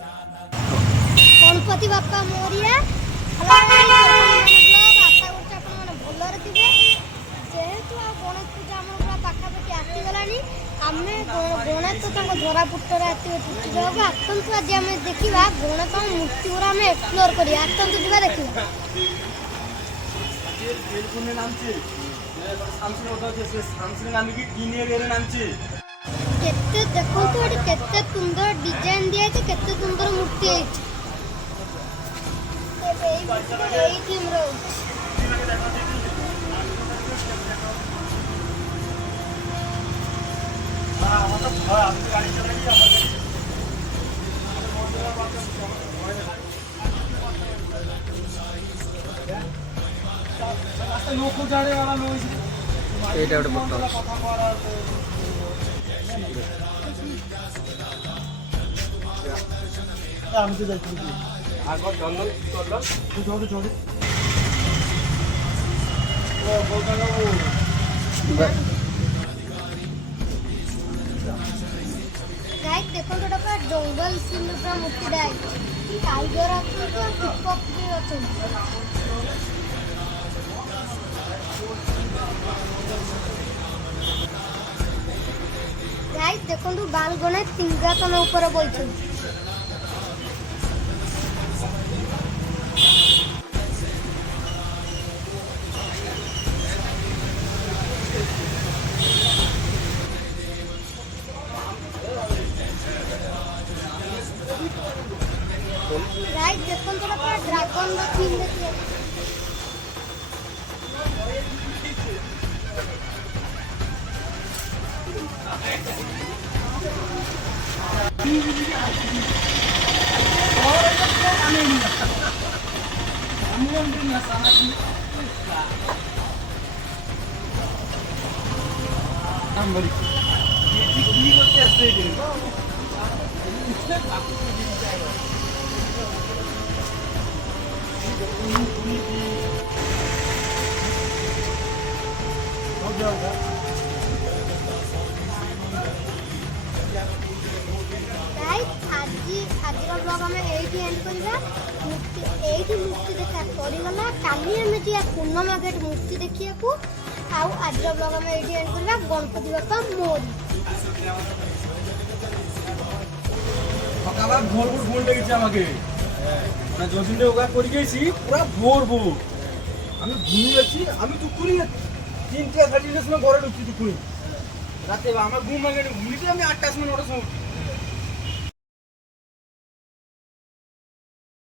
गणपति बापा मोरिया आशा कर भलरे थे जेहेतु गणेश पूजा आम पूरा पाखापाखि आसीगला आम गणेश तो धरा पुटर छुट्टी देवा आसतु आज आम देखा गणेश मूर्ति गुरा आम एक्सप्लोर कर आसतु जा देखा केते देखो केते सुंदर डिजाइन दिया केते सुंदर मूर्ति আমি তো যাচ্ছি আগর জঙ্গল চলল চলে চলে ও বলকানো गाइस देखो तो पूरा जंगल सीन पूरा मूर्ति डाई टाइगर आछो तो पिकअप भी आछो गाइस देखो तो बालगणे सिंहासन ऊपर बइछन गाइस देखो तो पूरा ड्रैगन रो सीन देखिए ब्लॉग आम एंड करवा मूर्ति देखा सरीगला काली आम जी पूर्णमा गेट मूर्ति देखा आज ब्लॉग आम एंड करवा गणपति बापा मोरी সকালে ভোর ভোর ফোন লেগেছে আমাকে মানে জসিন্দে ওগা করে গেছি পুরো ভোর ভোর আমি ঘুমিয়েছি আমি দুপুরি 3টা 30টার সময় ঘরে ঢুকছি দুপুরি রাতে আমার ঘুম ভাঙে ঘুমিয়েছি আমি 8টার সময় 9টার সময়